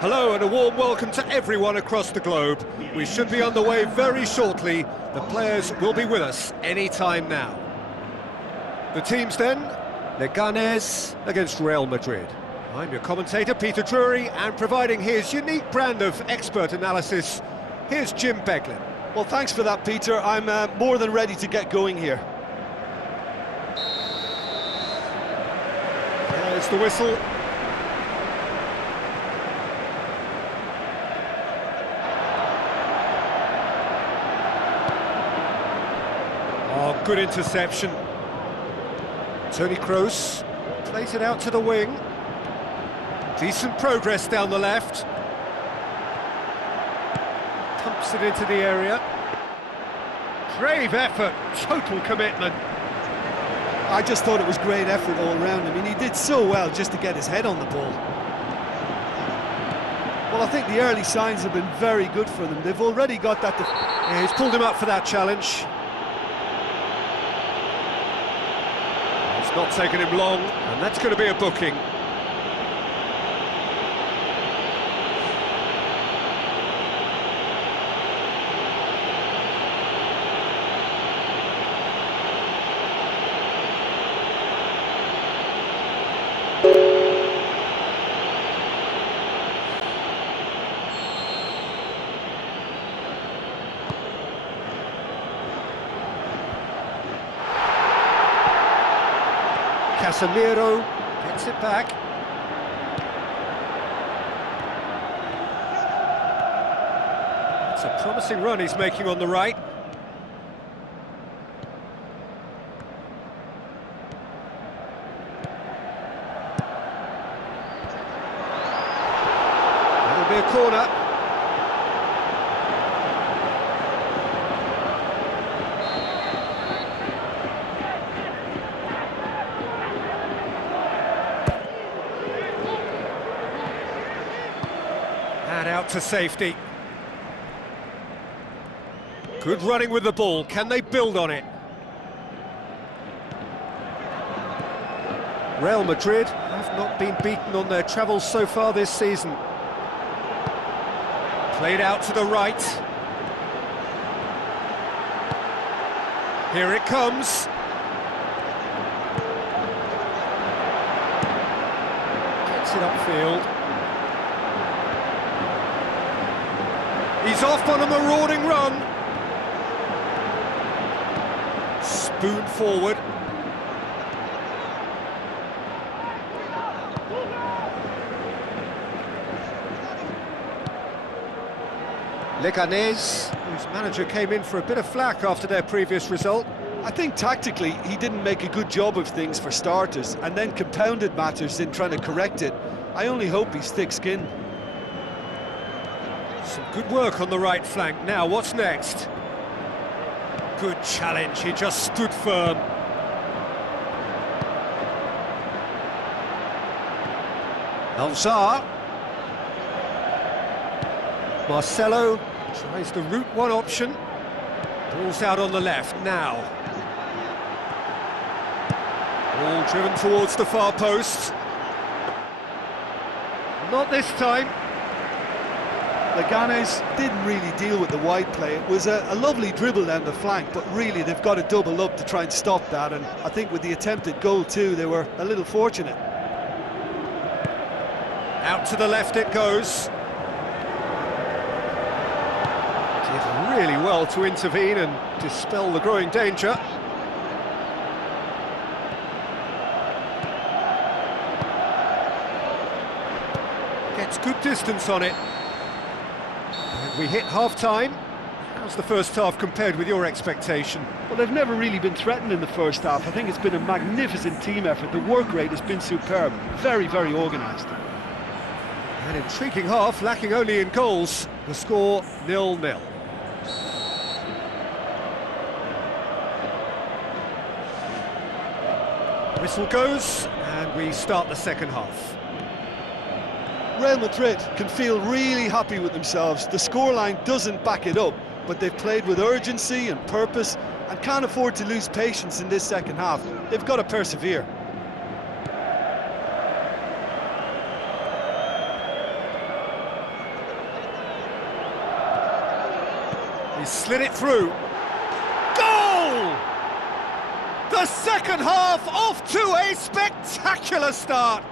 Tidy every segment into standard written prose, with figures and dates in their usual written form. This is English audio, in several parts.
Hello and a warm welcome to everyone across the globe. We should be underway very shortly. The players will be with us any time now. The teams then, Leganés against Real Madrid. I'm your commentator, Peter Drury, and providing his unique brand of expert analysis, here's Jim Beglin. Well, thanks for that, Peter. I'm more than ready to get going here. There's the whistle. Oh, good interception. Toni Kroos plays it out to the wing. Decent progress down the left. Pumps it into the area. Brave effort, total commitment. I just thought it was great effort all round. I mean, he did so well just to get his head on the ball. Well, I think the early signs have been very good for them. They've already got that... Yeah, he's pulled him up for that challenge. It's not taken him long, and that's going to be a booking. Casemiro gets it back. It's a promising run he's making on the right. That'll be a corner. And out to safety. Good running with the ball. Can they build on it? Real Madrid have not been beaten on their travels so far this season. Played out to the right. Here it comes. Gets it upfield. He's off on a marauding run. Spoon forward. Leganés, whose manager came in for a bit of flack after their previous result. I think tactically he didn't make a good job of things for starters, and then compounded matters in trying to correct it. I only hope he's thick-skinned. Some good work on the right flank. Now, what's next? Good challenge, he just stood firm. Alzar. Marcelo tries the route one option. Ball's out on the left now. Ball driven towards the far post. Not this time. Leganés didn't really deal with the wide play. It was a lovely dribble down the flank, but really they've got to double up to try and stop that, and I think with the attempted goal too, they were a little fortunate. Out to the left it goes. Did really well to intervene and dispel the growing danger. Gets good distance on it. And we hit half-time. How's the first half compared with your expectation? Well, they've never really been threatened in the first half. I think it's been a magnificent team effort. The work rate has been superb. Very, very organised. An intriguing half, lacking only in goals. The score 0-0. Whistle goes, and we start the second half. Real Madrid can feel really happy with themselves. The scoreline doesn't back it up, but they've played with urgency and purpose and can't afford to lose patience in this second half. They've got to persevere. He's slid it through. Goal! The second half off to a spectacular start.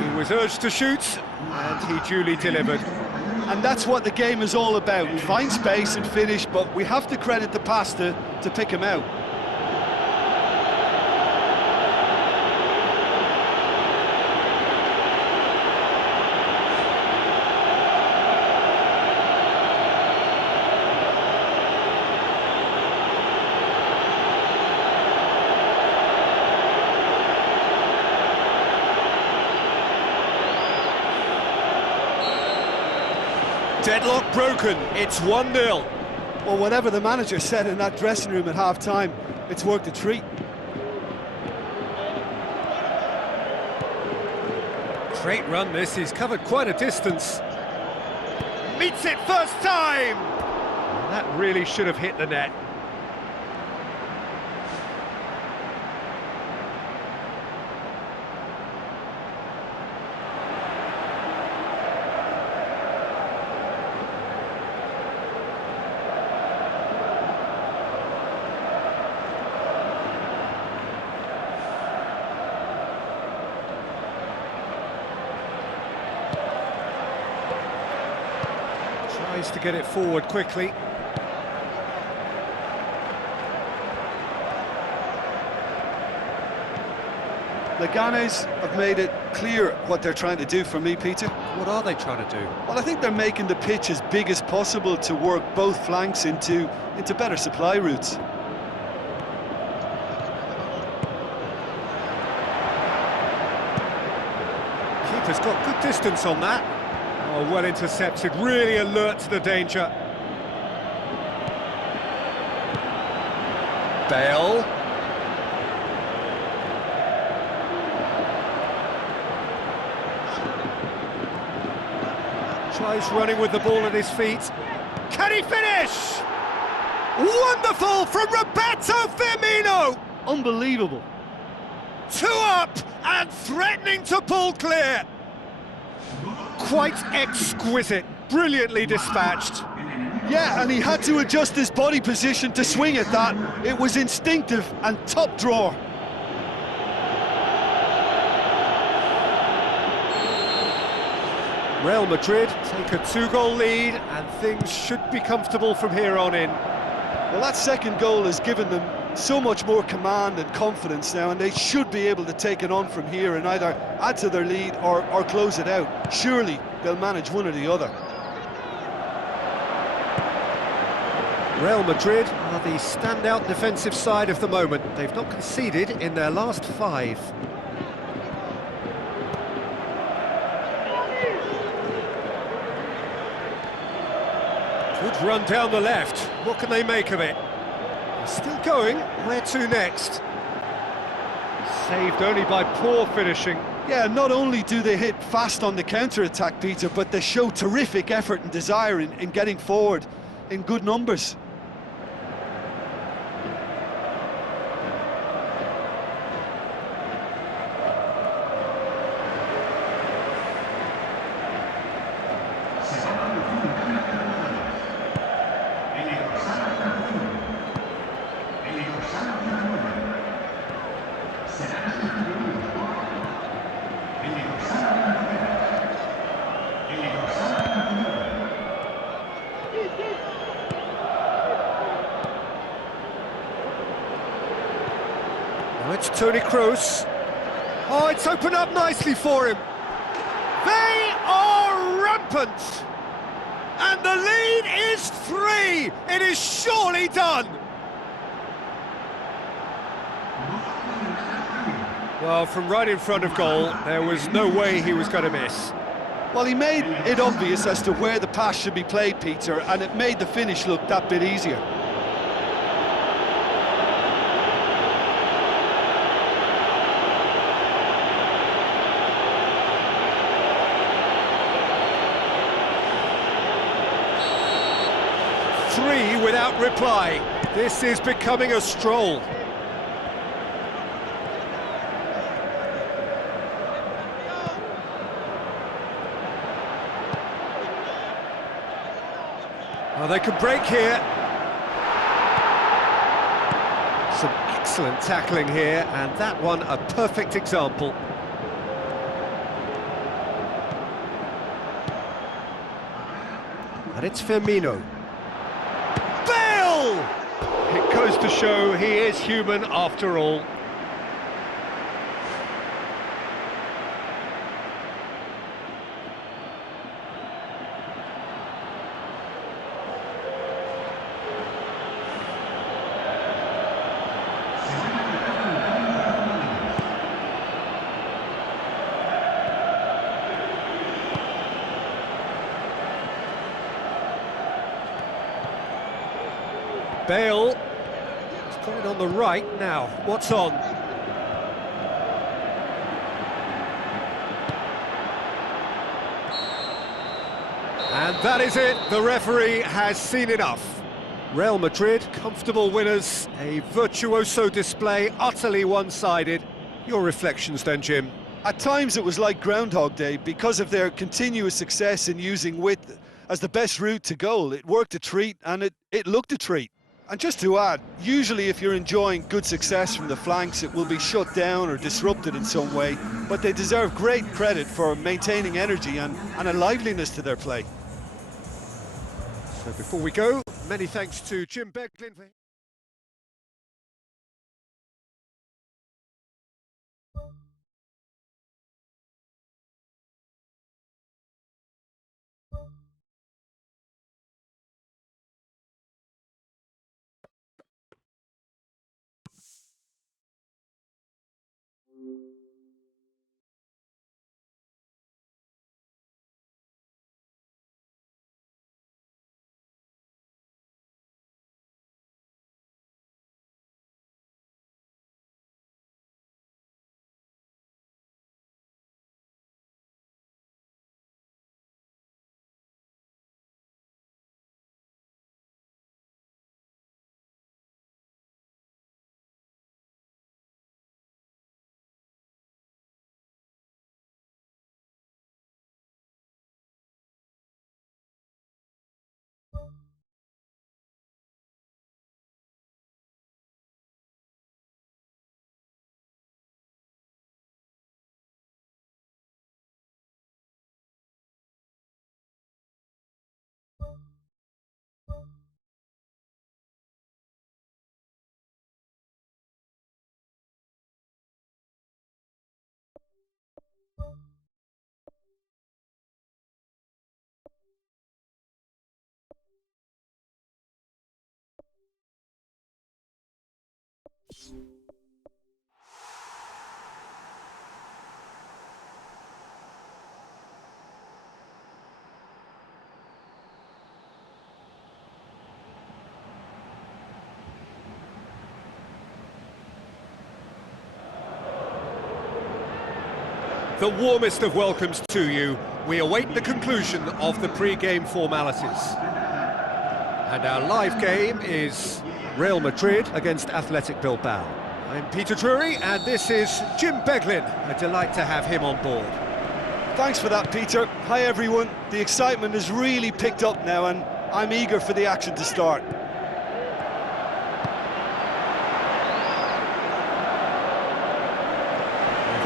He was urged to shoot, and he duly delivered. And that's what the game is all about. Find space and finish, but we have to credit the pass to pick him out. Deadlock broken, it's 1-0. Well, whatever the manager said in that dressing room at half-time, it's worked a treat. Great run this, he's covered quite a distance. Meets it first time! That really should have hit the net. Tries to get it forward quickly. Leganes have made it clear what they're trying to do for me, Peter. What are they trying to do? Well, I think they're making the pitch as big as possible to work both flanks into better supply routes. Keeper's got good distance on that. Oh, well intercepted, really alert to the danger. Bale. Tries running with the ball at his feet. Can he finish? Wonderful from Roberto Firmino! Unbelievable. 2 up and threatening to pull clear. Quite exquisite, brilliantly dispatched. Yeah, and he had to adjust his body position to swing at that. It was instinctive and top drawer. Real Madrid take a 2-goal lead and things should be comfortable from here on in. Well, that second goal has given them so much more command and confidence now, and they should be able to take it on from here and either add to their lead or close it out. Surely they'll manage one or the other. Real Madrid are the standout defensive side of the moment. They've not conceded in their last 5. Good run down the left. What can they make of it? Still going. Where to next? Saved only by poor finishing. Yeah, not only do they hit fast on the counter-attack, Peter, but they show terrific effort and desire in getting forward in good numbers. Now it's Toni Kroos. Oh, it's opened up nicely for him. They are rampant. And the lead is 3. It is surely done. Well, from right in front of goal, there was no way he was going to miss. Well, he made it obvious as to where the pass should be played, Peter, and it made the finish look that bit easier. Three without reply. This is becoming a stroll. Well, they could break here. Some excellent tackling here, and that one a perfect example. And it's Firmino. Bale! It goes to show he is human after all. Bale, he's got it on the right now. What's on? And that is it. The referee has seen enough. Real Madrid, comfortable winners. A virtuoso display, utterly one-sided. Your reflections then, Jim? At times it was like Groundhog Day because of their continuous success in using width as the best route to goal. It worked a treat and it looked a treat. And just to add, usually if you're enjoying good success from the flanks, it will be shut down or disrupted in some way, but they deserve great credit for maintaining energy and a liveliness to their play. So before we go, many thanks to Jim Beglin. The warmest of welcomes to you. We await the conclusion of the pre-game formalities. And our live game is Real Madrid against Athletic Bilbao. I'm Peter Drury, and this is Jim Beglin. A delight to have him on board. Thanks for that, Peter. Hi, everyone. The excitement has really picked up now, and I'm eager for the action to start.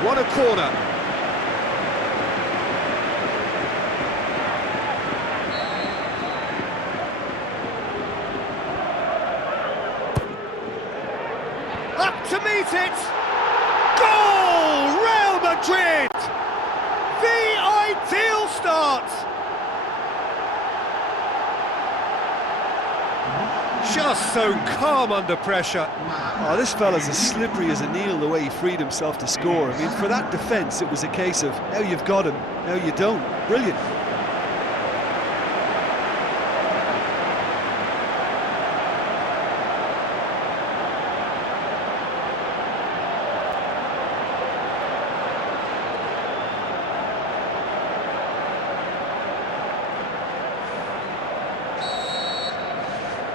What a corner. Up to meet it! Goal! Real Madrid! The ideal start! Just so calm under pressure. Oh, this fella's as slippery as a needle the way he freed himself to score. I mean, for that defence, it was a case of, now you've got him, now you don't. Brilliant.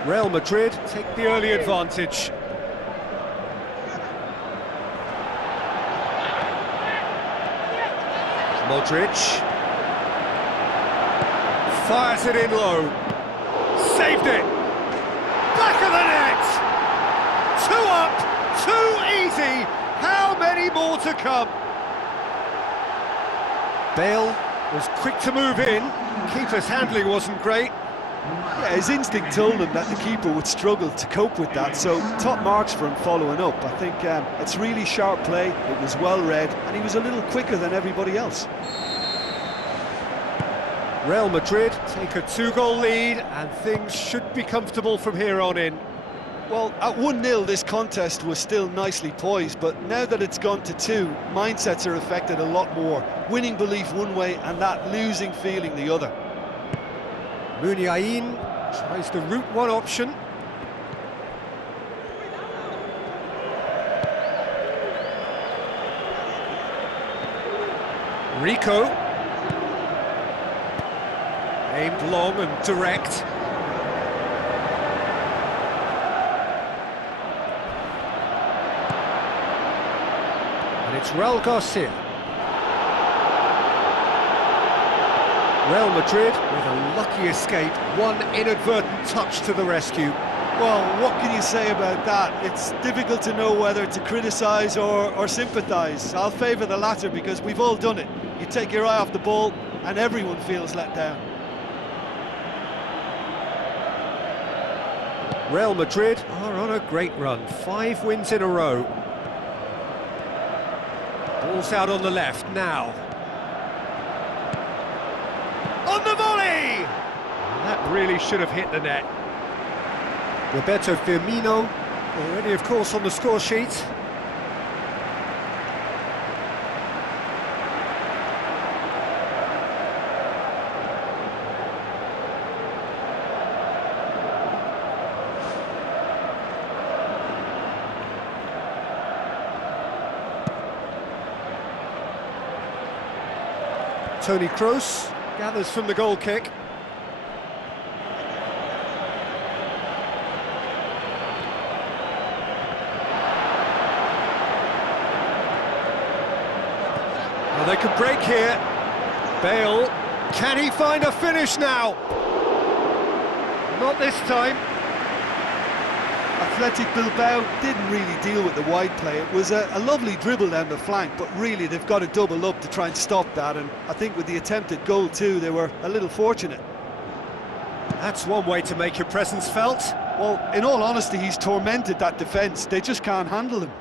Real Madrid take the early advantage. Modric fires it in low. saved it! Back of the net! 2 up, 2 easy! How many more to come? Bale was quick to move in. Keeper's handling wasn't great. Yeah, his instinct told him that the keeper would struggle to cope with that, so top marks for him following up. I think it's really sharp play, it was well read, and he was a little quicker than everybody else. Real Madrid take a 2-goal lead, and things should be comfortable from here on in. Well, at 1-0 this contest was still nicely poised, but now that it's gone to 2, mindsets are affected a lot more. Winning belief one way and that losing feeling the other. Muniain tries the route one option. Rico. Aimed long and direct. And it's Raul Garcia. Real Madrid with a lucky escape, one inadvertent touch to the rescue. Well, what can you say about that? It's difficult to know whether to criticise or sympathise. I'll favour the latter because we've all done it. You take your eye off the ball and everyone feels let down. Real Madrid are on a great run, 5 wins in a row. Ball's out on the left now. On the volley! That really should have hit the net. Roberto Firmino, already of course on the score sheet. Toni Kroos gathers from the goal kick. Well, they could break here. Bale, can he find a finish now? Not this time. Athletic Bilbao didn't really deal with the wide play. It was a lovely dribble down the flank, but really they've got to double up to try and stop that, and I think with the attempted goal too, they were a little fortunate. That's one way to make your presence felt. Well, in all honesty, he's tormented that defence. They just can't handle him.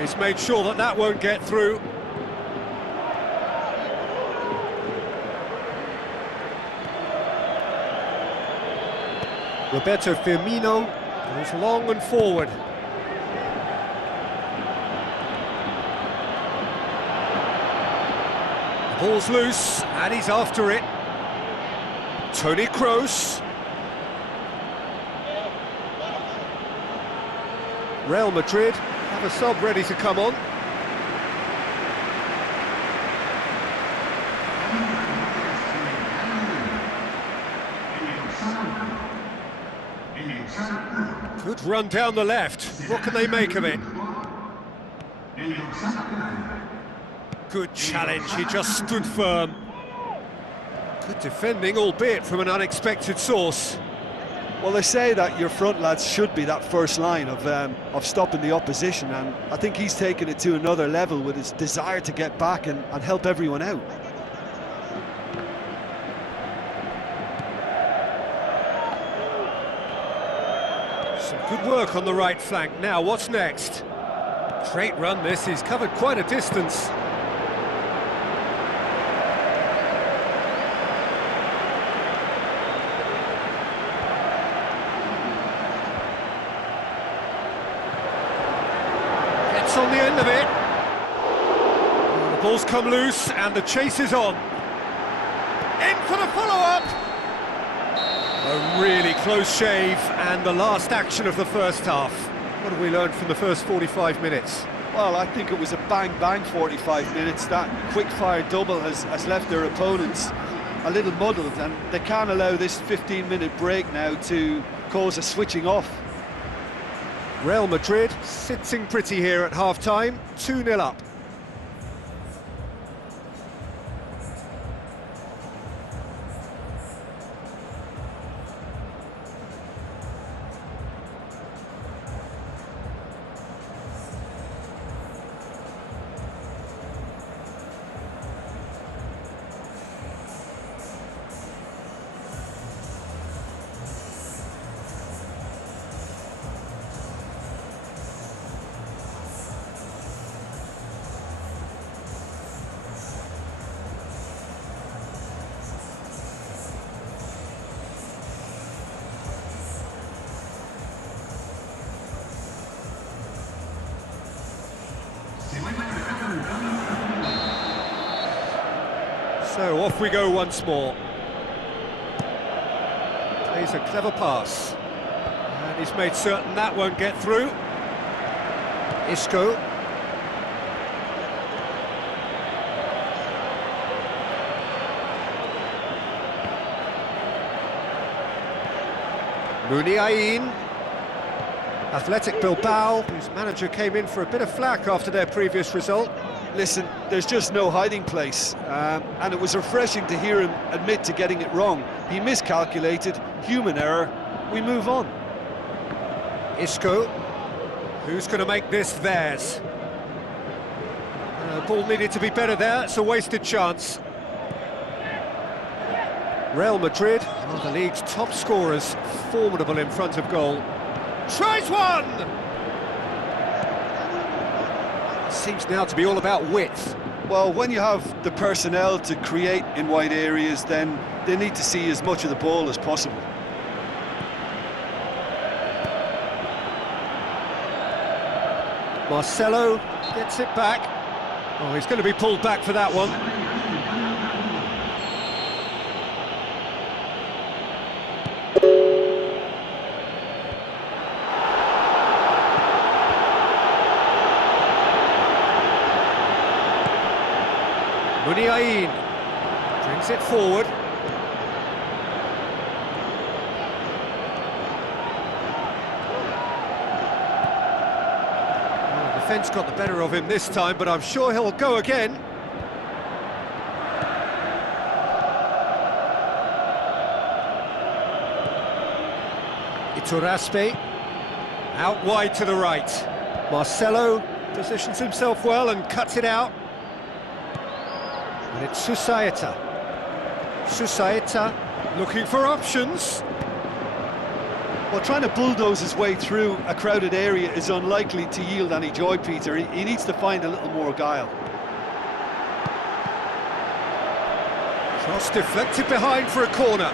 He's made sure that that won't get through. Roberto Firmino goes long and forward. The ball's loose and he's after it. Toni Kroos. Real Madrid have a sub ready to come on. Good run down the left. What can they make of it? Good challenge, he just stood firm. Good defending, albeit from an unexpected source. Well, they say that your front lads should be that first line of stopping the opposition, and I think he's taken it to another level with his desire to get back and help everyone out. Some good work on the right flank. Now, what's next? Great run this, he's covered quite a distance. On the end of it. The ball's come loose and the chase is on. In for the follow-up. A really close shave and the last action of the first half. What have we learned from the first 45 minutes? Well, I think it was a bang-bang 45 minutes. That quick-fire double has left their opponents a little muddled, and they can't allow this 15-minute break now to cause a switching off. Real Madrid sitting pretty here at half-time, 2-0 up. So off we go once more. Plays a clever pass. And he's made certain that won't get through. Isco. Muniain. Athletic Bilbao, whose manager came in for a bit of flack after their previous result. Listen, there's just no hiding place, and it was refreshing to hear him admit to getting it wrong. He miscalculated, human error, we move on. Isco, who's going to make this theirs? Ball needed to be better there, it's a wasted chance. Real Madrid are the league's top scorers, formidable in front of goal. Tries one! Seems now to be all about width. Well, when you have the personnel to create in wide areas, then they need to see as much of the ball as possible. Marcelo gets it back. Oh, he's going to be pulled back for that one. Muniain brings it forward. Oh, the defence got the better of him this time, but I'm sure he'll go again. Iturraspe out wide to the right. Marcelo positions himself well and cuts it out. And it's Susaeta. Susaeta looking for options. Well, trying to bulldoze his way through a crowded area is unlikely to yield any joy, Peter. He needs to find a little more guile. Cross deflected behind for a corner.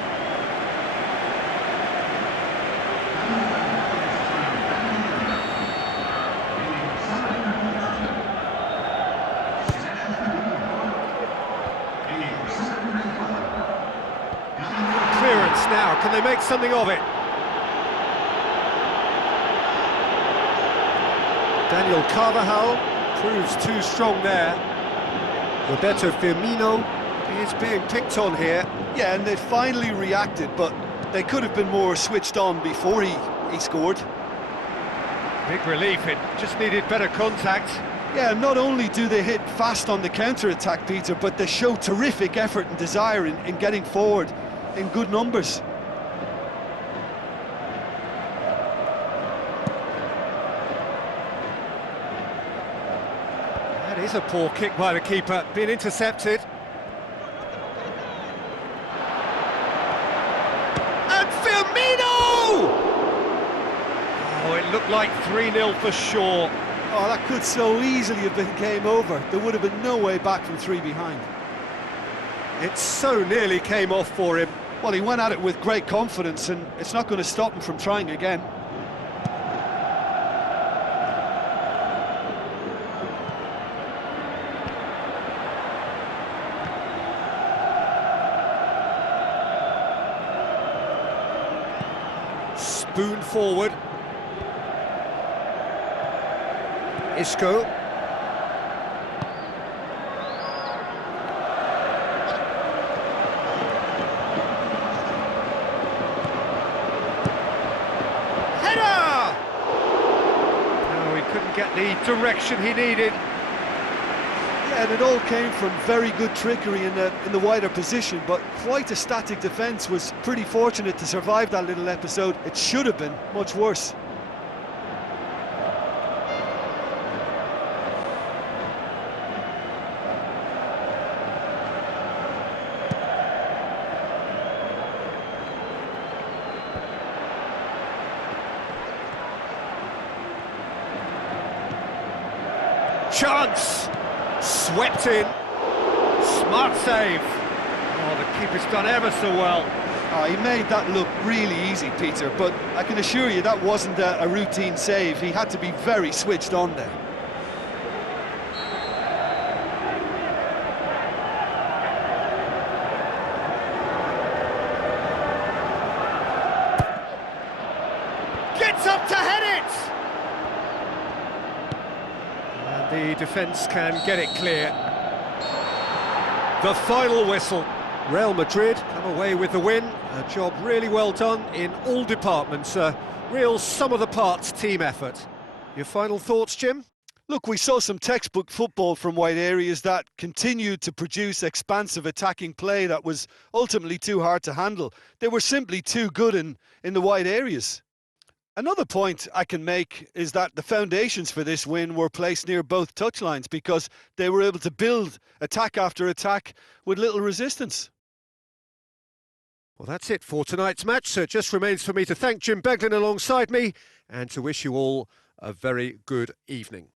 Now, can they make something of it? Daniel Carvajal proves too strong there. Roberto Firmino is being picked on here. Yeah, and they finally reacted, but they could have been more switched on before he scored. Big relief, it just needed better contact. Yeah, not only do they hit fast on the counter-attack, Peter, but they show terrific effort and desire in getting forward in good numbers. That is a poor kick by the keeper, being intercepted. And Firmino! Oh, it looked like 3-0 for sure. Oh, that could so easily have been game over. There would have been no way back from 3 behind. It so nearly came off for him. Well, he went at it with great confidence, and it's not going to stop him from trying again. Spoon forward. Isco. Header! No, he couldn't get the direction he needed. Yeah, and it all came from very good trickery in the wider position, but quite a static defence. Was pretty fortunate to survive that little episode. It should have been much worse. Chance! Swept in. Smart save. Oh, the keeper's done ever so well. Oh, he made that look really easy, Peter, but I can assure you that wasn't a routine save. He had to be very switched on there. Gets up to head it! And the defence can get it clear. The final whistle. Real Madrid come away with the win. A job really well done in all departments. A real sum-of-the-parts team effort. Your final thoughts, Jim? Look, we saw some textbook football from wide areas that continued to produce expansive attacking play that was ultimately too hard to handle. They were simply too good in the wide areas. Another point I can make is that the foundations for this win were placed near both touchlines because they were able to build attack after attack with little resistance. Well, that's it for tonight's match, so it just remains for me to thank Jim Beglin alongside me and to wish you all a very good evening.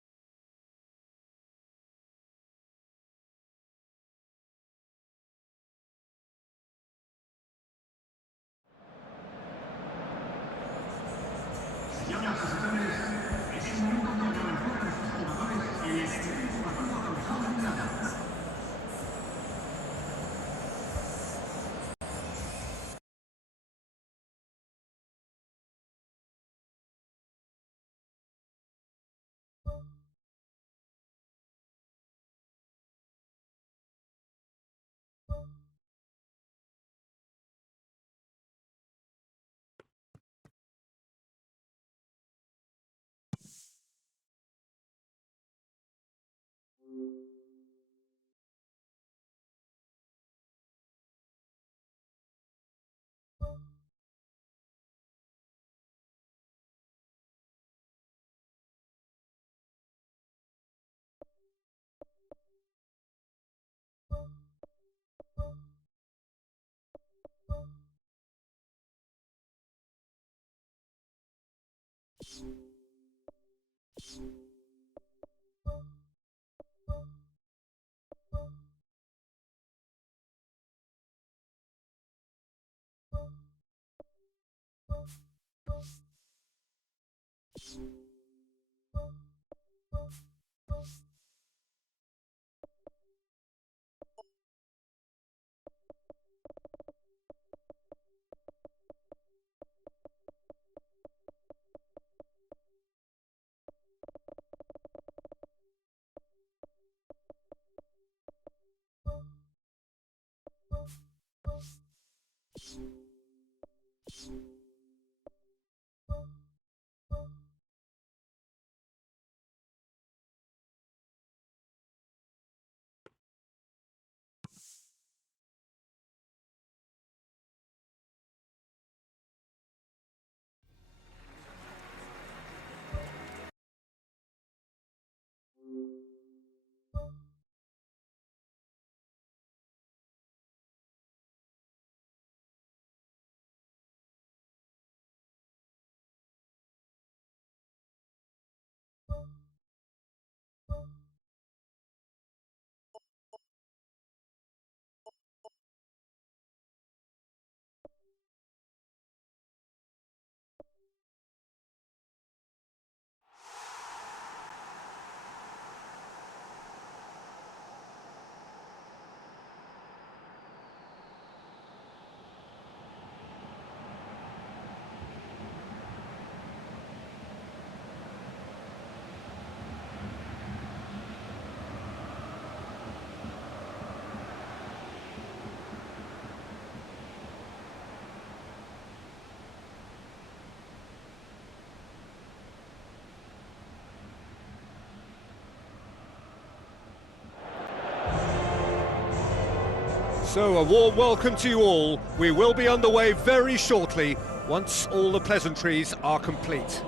So a warm welcome to you all. We will be underway very shortly, once all the pleasantries are complete.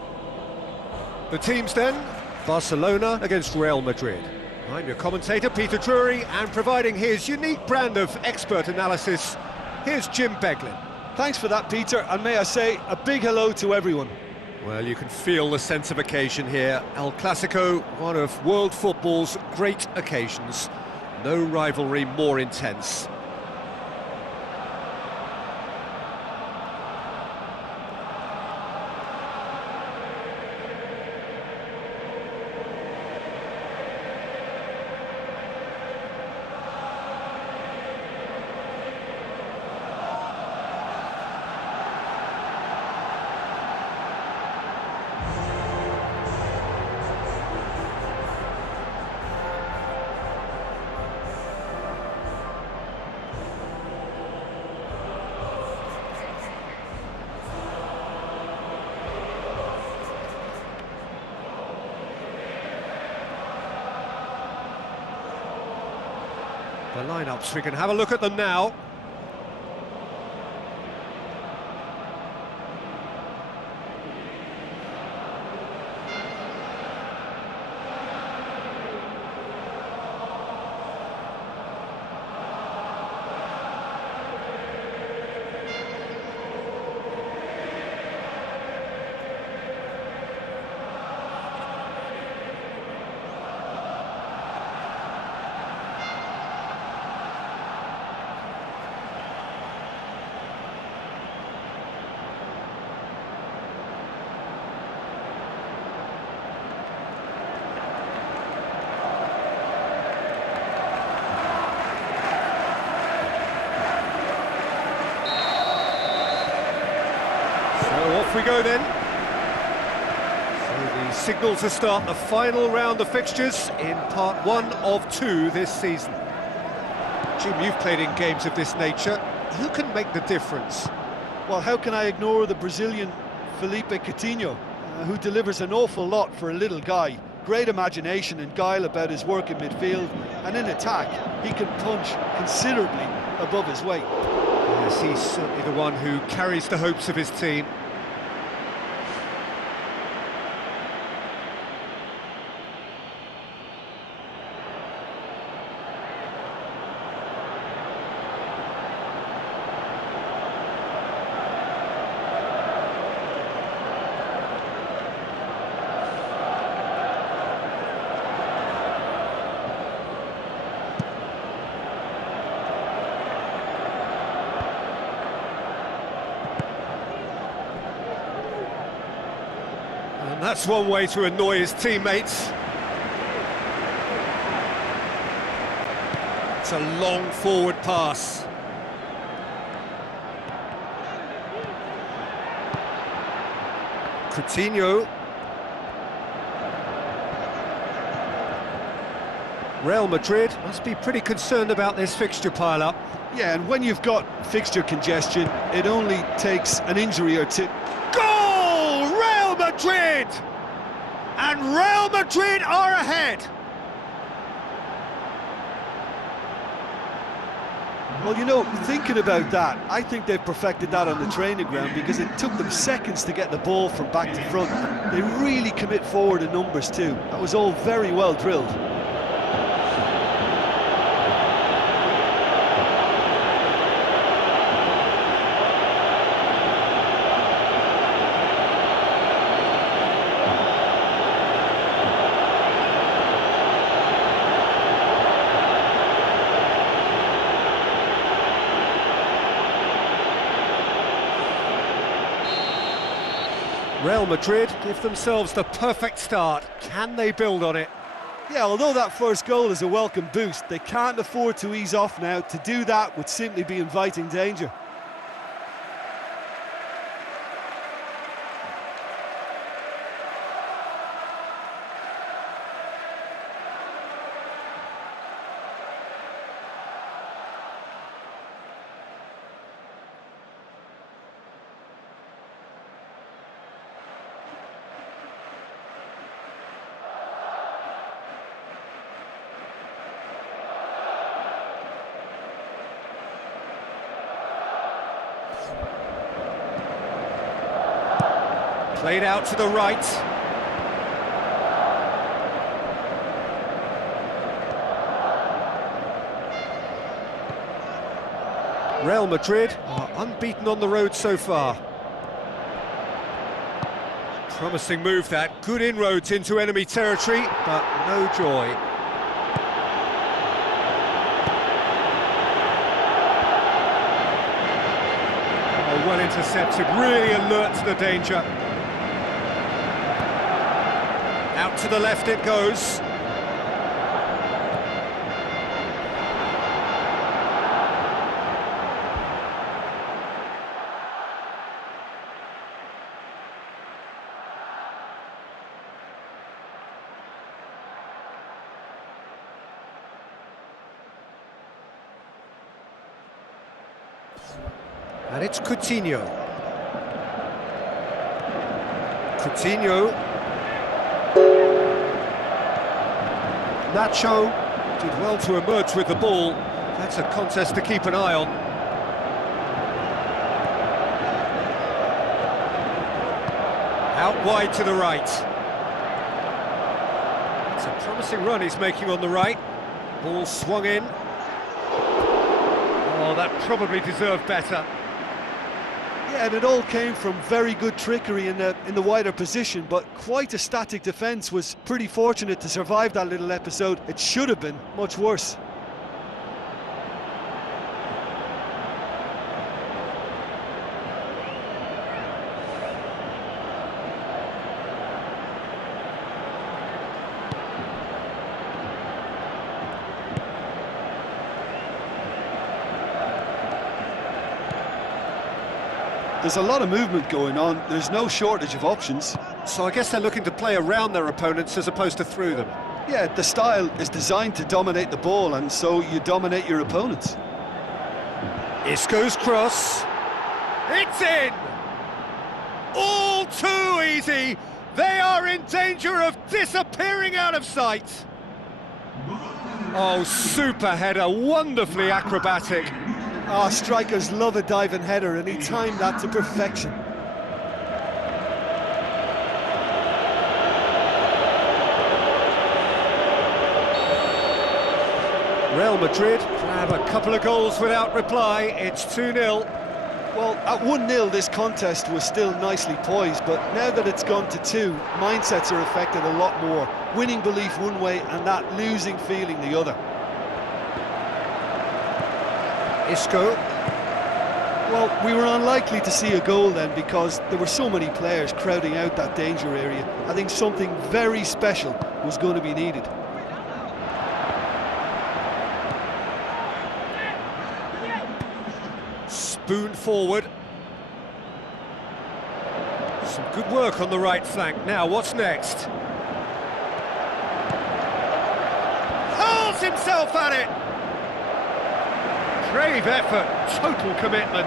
The teams then, Barcelona against Real Madrid. I'm your commentator, Peter Drury, and providing his unique brand of expert analysis, here's Jim Beglin. Thanks for that, Peter, and may I say a big hello to everyone. Well, you can feel the sense of occasion here. El Clasico, one of world football's great occasions. No rivalry more intense. The lineups, we can have a look at them now. Off we go then. So the signal to start the final round of fixtures in part 1 of 2 this season. Jim, you've played in games of this nature. Who can make the difference? Well, how can I ignore the Brazilian Felipe Coutinho, who delivers an awful lot for a little guy. Great imagination and guile about his work in midfield, and in attack, he can punch considerably above his weight. Yes, he's certainly the one who carries the hopes of his team. And that's one way to annoy his teammates. It's a long forward pass. Coutinho. Real Madrid must be pretty concerned about this fixture pile-up. Yeah, and when you've got fixture congestion, it only takes an injury or two. Goal! Real Madrid! And Real Madrid are ahead! Well, you know, thinking about that, I think they've perfected that on the training ground because it took them seconds to get the ball from back to front. They really commit forward in numbers too. That was all very well drilled. Real Madrid give themselves the perfect start. Can they build on it? Yeah, although that first goal is a welcome boost, they can't afford to ease off now. To do that would simply be inviting danger. Played out to the right. Real Madrid are unbeaten on the road so far. Promising move that, good inroads into enemy territory, but no joy. Oh, well intercepted, really alert to the danger. Out to the left it goes. And it's Coutinho. Coutinho. Nacho did well to emerge with the ball. That's a contest to keep an eye on. Out wide to the right. It's a promising run he's making on the right. Ball swung in. Oh, that probably deserved better. Yeah, and it all came from very good trickery in the wider position, but quite a static defence. Was pretty fortunate to survive that little episode. It should have been much worse. There's a lot of movement going on. There's no shortage of options. So I guess they're looking to play around their opponents as opposed to through them. Yeah, the style is designed to dominate the ball, and so you dominate your opponents. Isco's cross. It's in! All too easy! They are in danger of disappearing out of sight! Oh, super header, wonderfully acrobatic. Ah, strikers love a diving header, and he timed that to perfection. Real Madrid grab a couple of goals without reply. It's 2-0. Well, at 1-0 this contest was still nicely poised, but now that it's gone to 2, mindsets are affected a lot more. Winning belief one way and that losing feeling the other. Isco. Well, we were unlikely to see a goal then because there were so many players crowding out that danger area. I think something very special was going to be needed. Spoon forward. Some good work on the right flank. Now, what's next? Hurls himself at it! Brave effort, total commitment.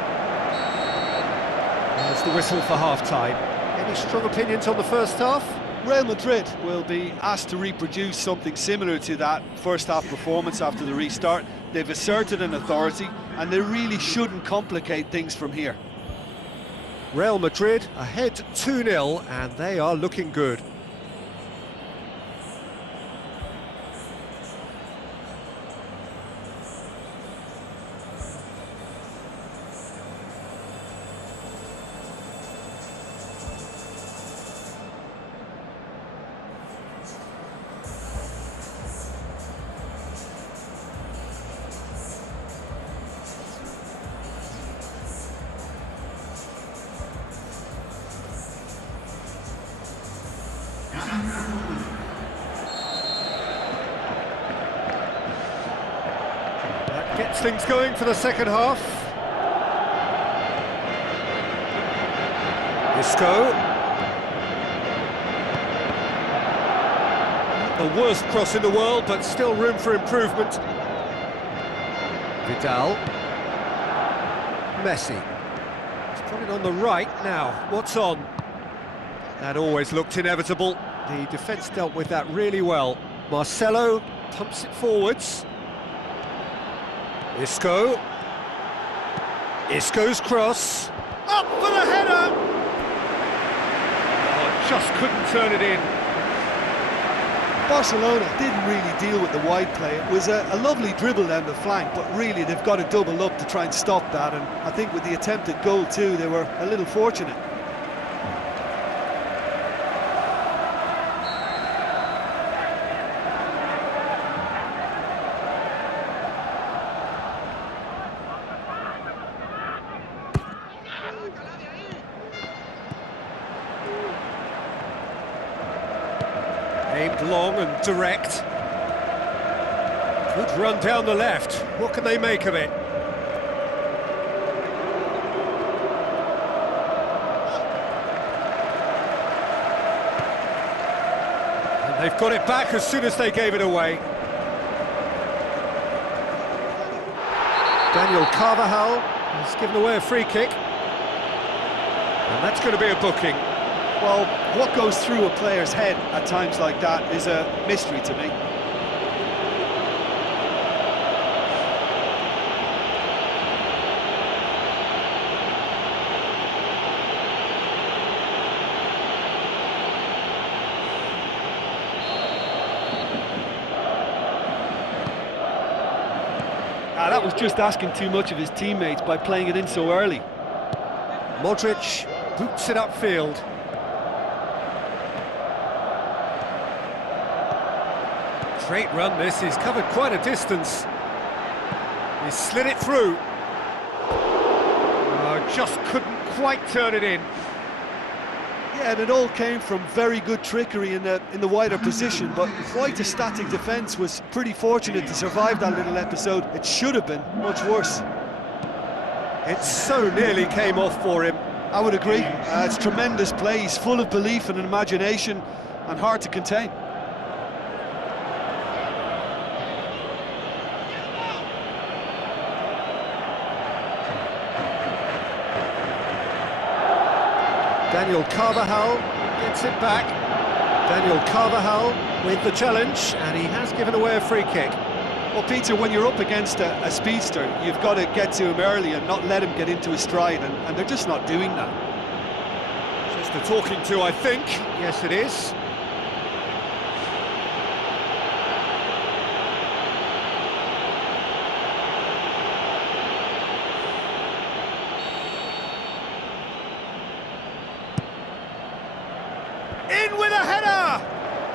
There's the whistle for half-time. Any strong opinions on the first half? Real Madrid will be asked to reproduce something similar to that first-half performance after the restart. They've asserted an authority, and they really shouldn't complicate things from here. Real Madrid ahead 2-0, and they are looking good. That gets things going for the second half. Isco. Not the worst cross in the world, but still room for improvement. Vidal. Messi. He's put it on the right now. What's on? That always looked inevitable. The defence dealt with that really well. Marcelo pumps it forwards. Isco. Isco's cross. Up for the header! just couldn't turn it in. Barcelona didn't really deal with the wide play. It was a lovely dribble down the flank, but really they've got to double up to try and stop that, and I think with the attempted goal too, they were a little fortunate. Aimed long and direct. Good run down the left. What can they make of it? And they've got it back as soon as they gave it away. Daniel Carvajal has given away a free kick. And that's going to be a booking. Well, what goes through a player's head at times like that is a mystery to me. That was just asking too much of his teammates by playing it in so early. Modric boots it upfield. Great run this, he's covered quite a distance. He slid it through. Oh, just couldn't quite turn it in. Yeah, and it all came from very good trickery in the wider position, but quite a static defence. Was pretty fortunate to survive that little episode. It should have been much worse. It so nearly came off for him. I would agree. It's tremendous play. He's full of belief and imagination and hard to contain. Daniel Carvajal gets it back. Daniel Carvajal with the challenge, and he has given away a free kick. Well, Peter, when you're up against a speedster, you've got to get to him early and not let him get into his stride, and they're just not doing that. Just a talking to, I think. Yes, it is. In with a header!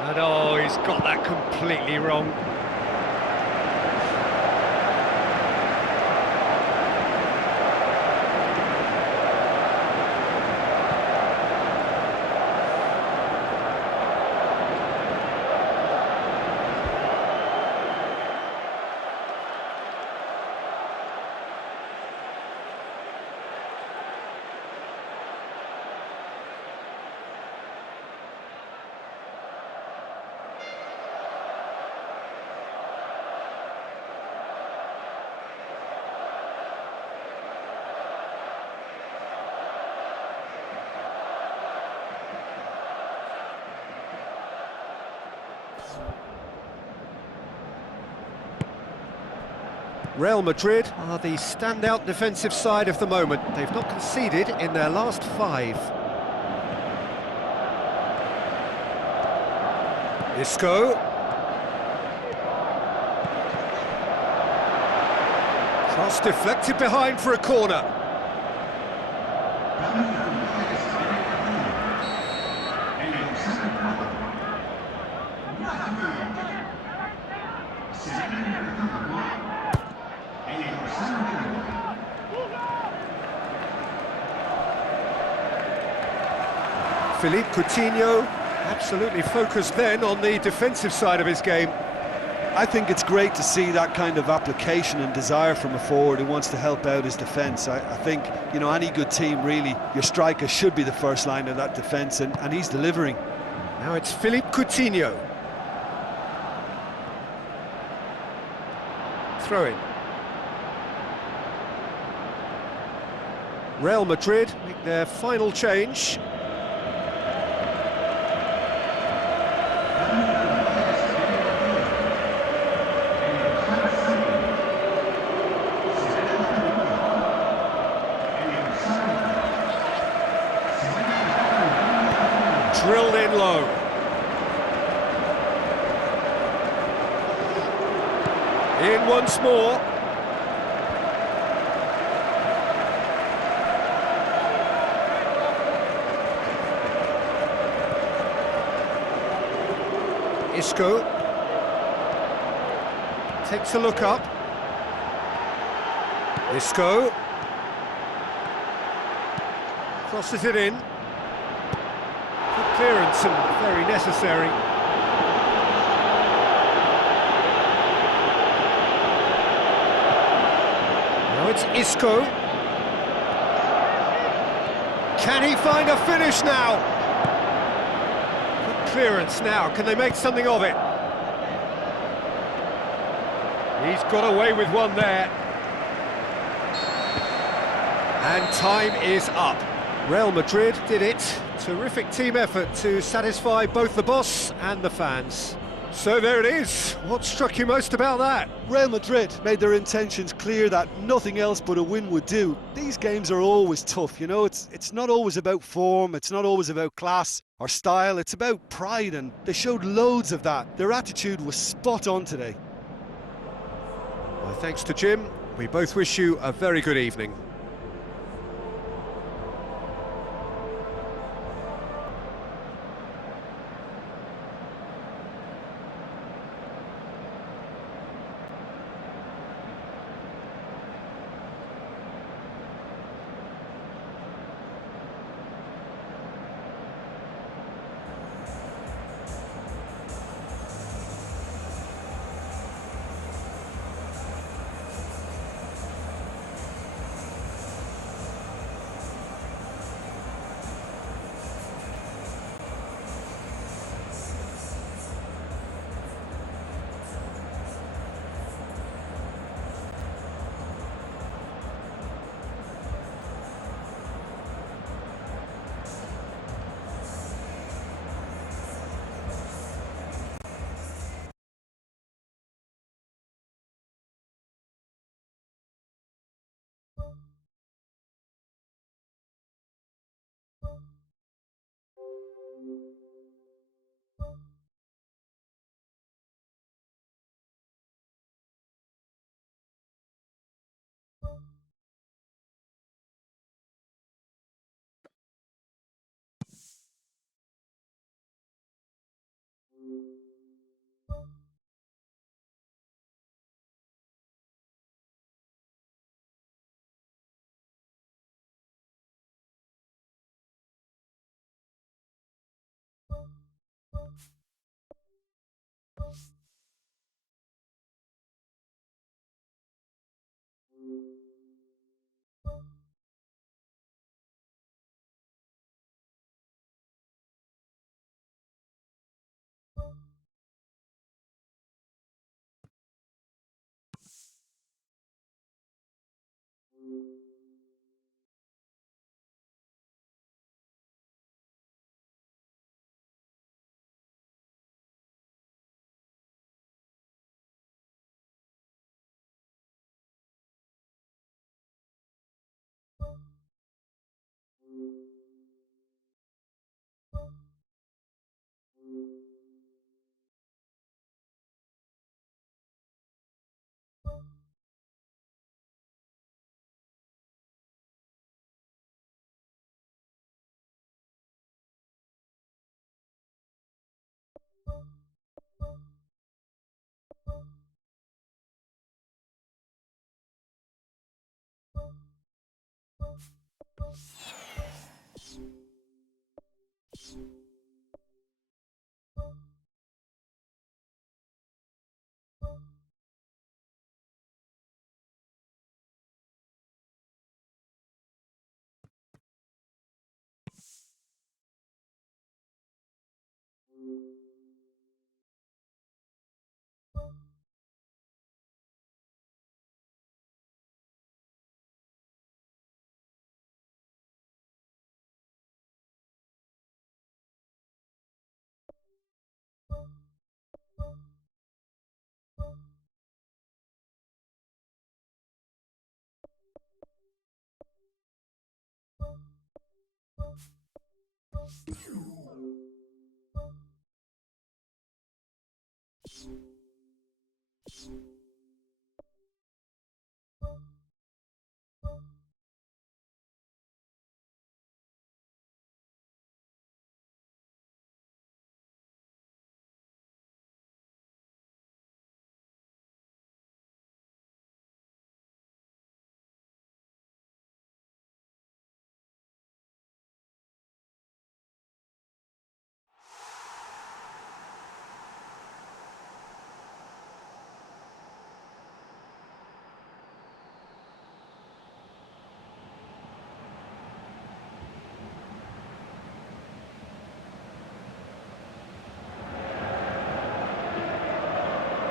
And oh, he's got that completely wrong. Real Madrid are the standout defensive side of the moment. They've not conceded in their last 5. Isco. Cross deflected behind for a corner. Philippe Coutinho, absolutely focused then on the defensive side of his game. I think it's great to see that kind of application and desire from a forward who wants to help out his defence. I think, you know, any good team, really, your striker should be the first line of that defence, and he's delivering. Now it's Philippe Coutinho. Throw in. Real Madrid make their final change. Drilled in low. In once more. Isco takes a look up. Isco crosses it in. Good clearance and very necessary. Now it's Isco. Can he find a finish now? Good clearance now. Can they make something of it? He's got away with one there. And time is up. Real Madrid did it. Terrific team effort to satisfy both the boss and the fans. So there it is. What struck you most about that? Real Madrid made their intentions clear that nothing else but a win would do. These games are always tough, you know, it's not always about form, it's not always about class or style, it's about pride, and they showed loads of that. Their attitude was spot on today. Well, thanks to Jim. We both wish you a very good evening.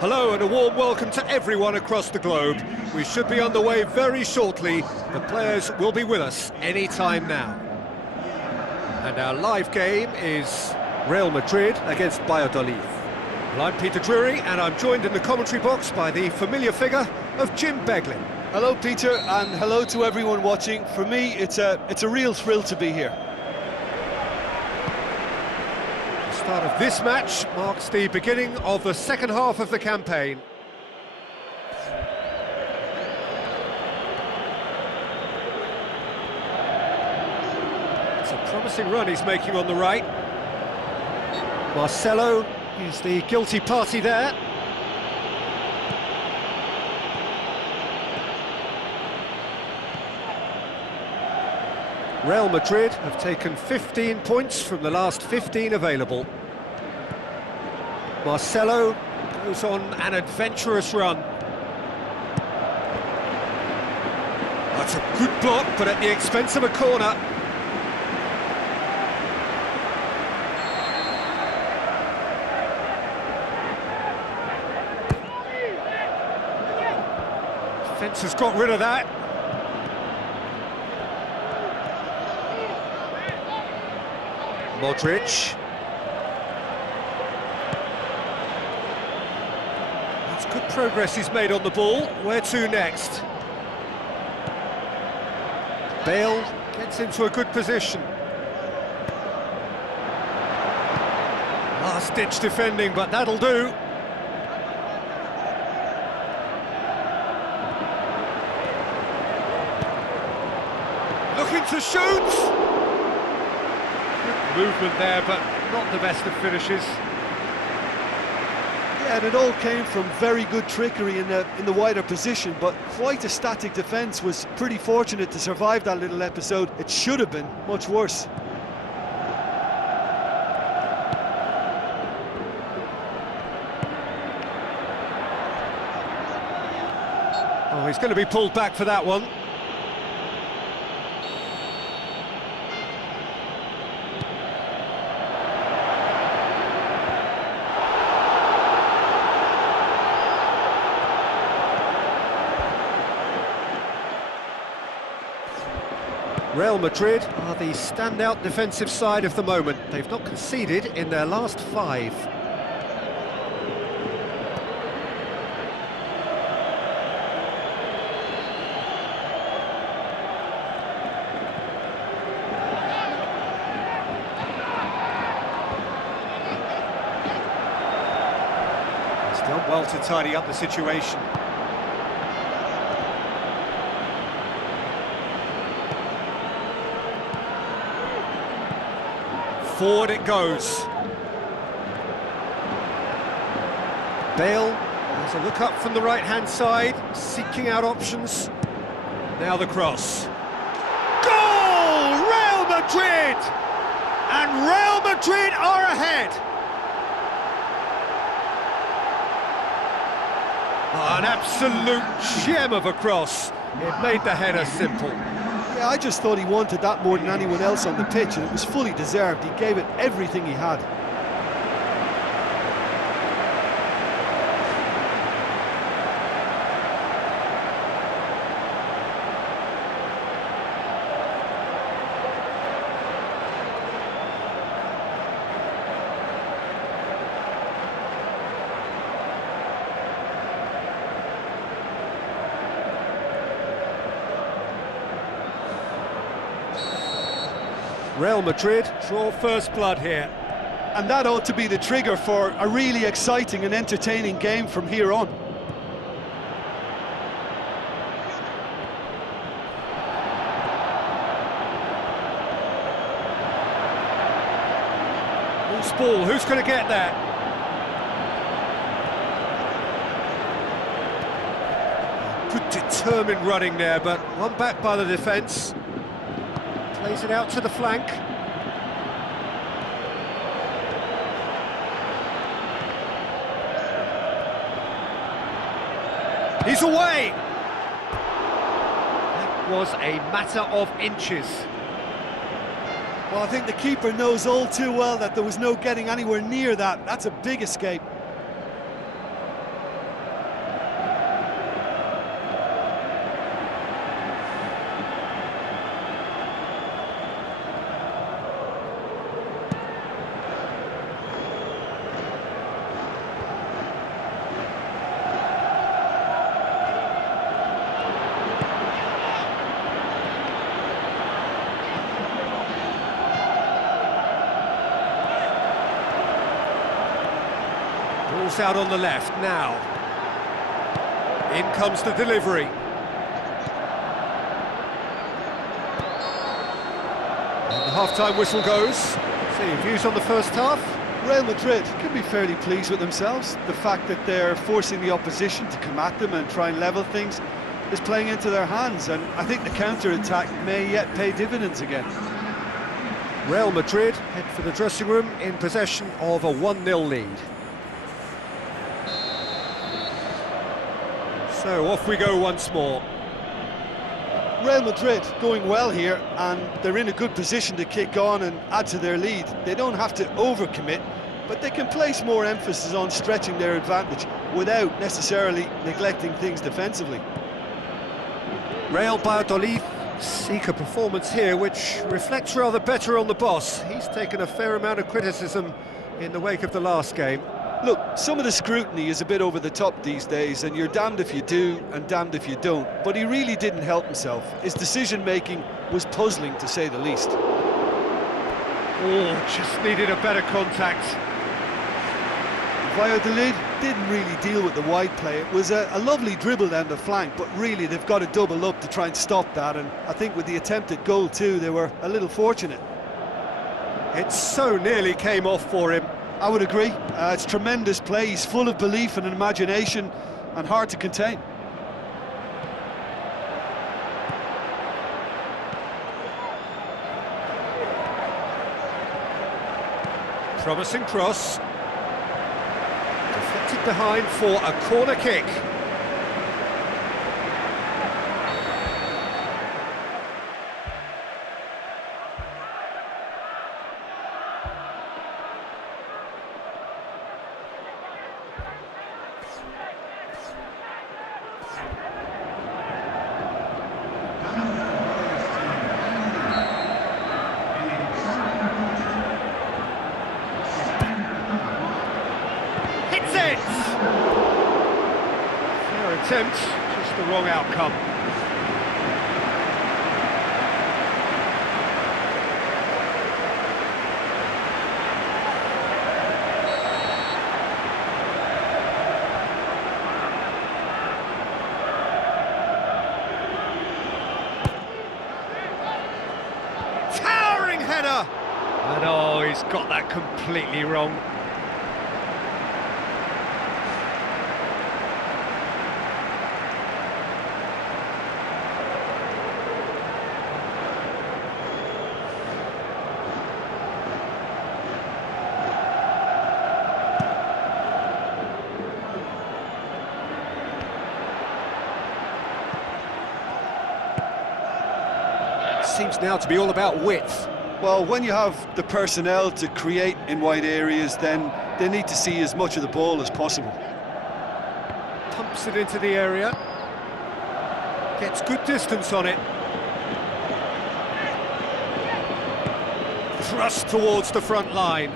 Hello and a warm welcome to everyone across the globe. We should be underway very shortly. The players will be with us any time now. And our live game is Real Madrid against Valladolid. Well, I'm Peter Drury and I'm joined in the commentary box by the familiar figure of Jim Beglin. Hello, Peter, and hello to everyone watching. For me, it's a real thrill to be here. The start of this match marks the beginning of the second half of the campaign. It's a promising run he's making on the right. Marcelo is the guilty party there. Real Madrid have taken 15 points from the last 15 available. Marcelo goes on an adventurous run. That's a good block, but at the expense of a corner. Defence has got rid of that. Modric. That's good progress he's made on the ball. Where to next? Bale gets into a good position. Last-ditch defending, but that'll do. Looking to shoot! Movement there, but not the best of finishes. Yeah, and it all came from very good trickery in the wider position, but quite a static defence. Was pretty fortunate to survive that little episode. It should have been much worse. Oh, he's going to be pulled back for that one. Real Madrid are the standout defensive side of the moment. They've not conceded in their last 5. He's done well to tidy up the situation. Forward it goes. Bale has a look up from the right-hand side, seeking out options. Now the cross. Goal! Real Madrid! And Real Madrid are ahead! Oh, an absolute gem of a cross. It made the header simple. Yeah, I just thought he wanted that more than anyone else on the pitch, and it was fully deserved. He gave it everything he had. Real Madrid draw first blood here. And that ought to be the trigger for a really exciting and entertaining game from here on. ball, who's going to get there? Good determined running there, but one back by the defence. Plays it out to the flank. He's away! That was a matter of inches. Well, I think the keeper knows all too well that there was no getting anywhere near that. That's a big escape. Ball's out on the left now. In comes the delivery. And the half-time whistle goes. See, views on the first half? Real Madrid can be fairly pleased with themselves. The fact that they're forcing the opposition to come at them and try and level things is playing into their hands, and I think the counter-attack may yet pay dividends again. Real Madrid head for the dressing room in possession of a 1-0 lead. So off we go once more. Real Madrid going well here, and they're in a good position to kick on and add to their lead. They don't have to overcommit, but they can place more emphasis on stretching their advantage without necessarily neglecting things defensively. Real Valladolid seek a performance here which reflects rather better on the boss. He's taken a fair amount of criticism in the wake of the last game. Look, some of the scrutiny is a bit over the top these days, and you're damned if you do and damned if you don't. But he really didn't help himself. His decision-making was puzzling, to say the least. Oh, just needed a better contact. Valladolid didn't really deal with the wide play. It was a lovely dribble down the flank, but really they've got to double up to try and stop that. And I think with the attempted goal too, they were a little fortunate. It so nearly came off for him. I would agree. It's tremendous play. He's full of belief and imagination and hard to contain. Promising cross. Deflected behind for a corner kick. Fair attempt, just the wrong outcome. Towering header! And oh, he's got that completely wrong. Seems now to be all about width. Well, when you have the personnel to create in wide areas, then they need to see as much of the ball as possible. Pumps it into the area. Gets good distance on it. Thrust towards the front line.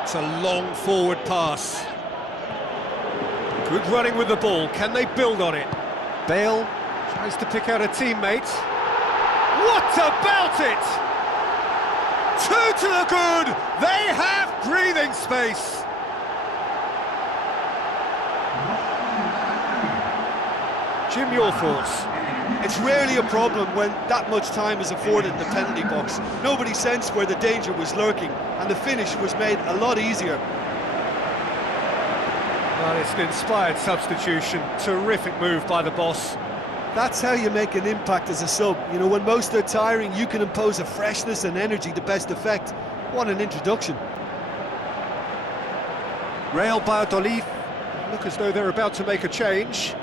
It's a long forward pass. Good running with the ball. Can they build on it? Bale tries to pick out a teammate. What about it? Two to the good. They have breathing space. Jim, your thoughts? It's rarely a problem when that much time is afforded in the penalty box. Nobody sensed where the danger was lurking, and the finish was made a lot easier. Well, it's an inspired substitution. Terrific move by the boss. That's how you make an impact as a sub. You know, when most are tiring, you can impose a freshness and energy to best effect. What an introduction. Real Valladolid look as though they're about to make a change.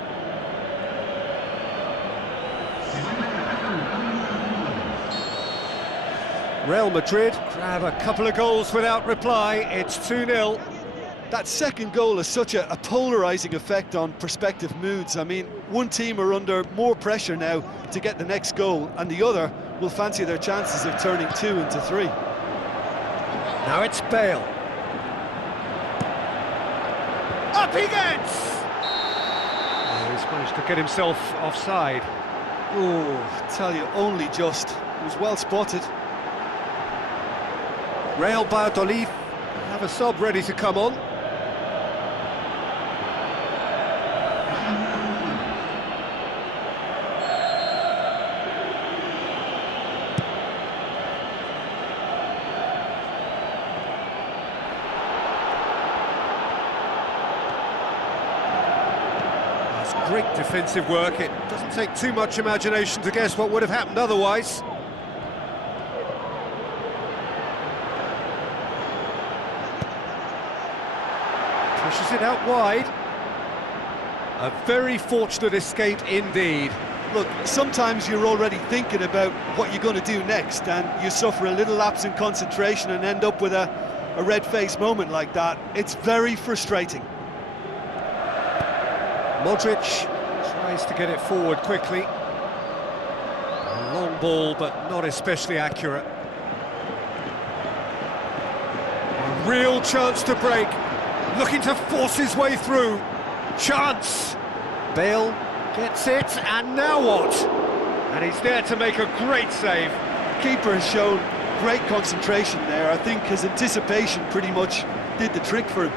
Real Madrid grab a couple of goals without reply. It's 2-0. That second goal has such a polarising effect on prospective moods. I mean, one team are under more pressure now to get the next goal, and the other will fancy their chances of turning 2 into 3. Now it's Bale. Up he gets! Oh, he's managed to get himself offside. Oh, I tell you, only just. It was well spotted. Real Valladolid have a sub ready to come on. That's great defensive work. It doesn't take too much imagination to guess what would have happened otherwise. Pushes it out wide. A very fortunate escape indeed. Look, sometimes you're already thinking about what you're going to do next, and you suffer a little lapse in concentration and end up with a red-faced moment like that. It's very frustrating. Modric tries to get it forward quickly. A long ball, but not especially accurate. A real chance to break. Looking to force his way through. Chance! Bale gets it, and now what? And he's there to make a great save. Keeper has shown great concentration there. I think his anticipation pretty much did the trick for him.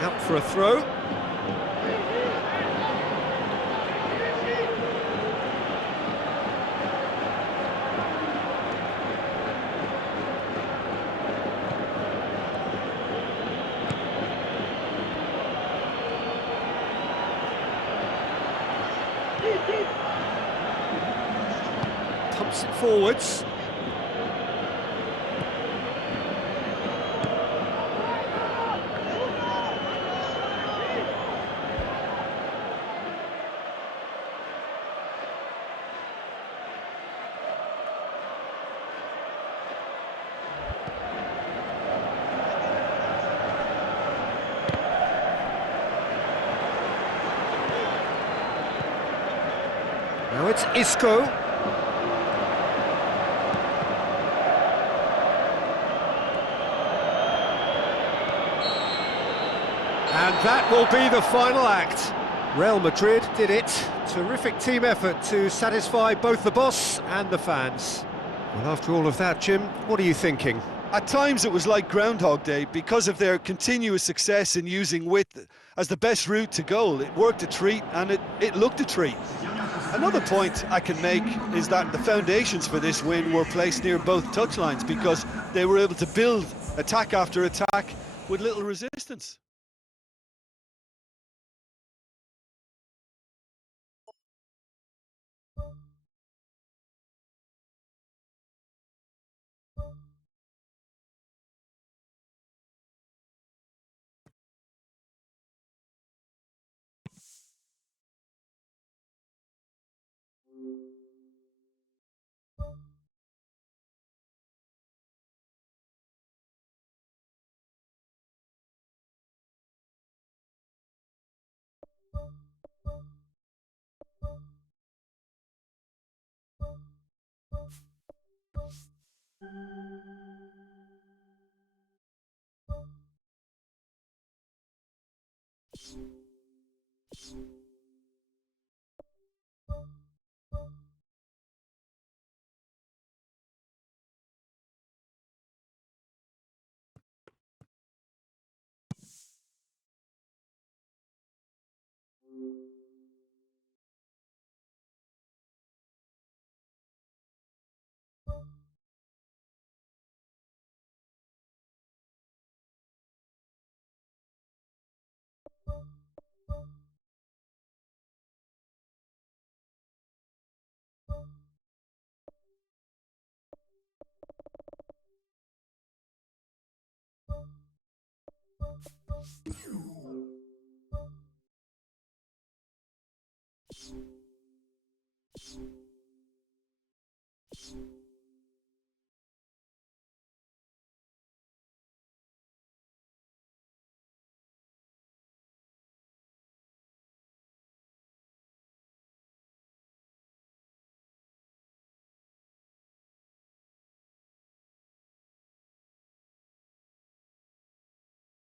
Out for a throw. Pumps it forwards. Now it's Isco. And that will be the final act. Real Madrid did it. Terrific team effort to satisfy both the boss and the fans. Well, after all of that, Jim, what are you thinking? At times it was like Groundhog Day because of their continuous success in using width as the best route to goal. It worked a treat, and it looked a treat. Another point I can make is that the foundations for this win were placed near both touchlines because they were able to build attack after attack with little resistance. You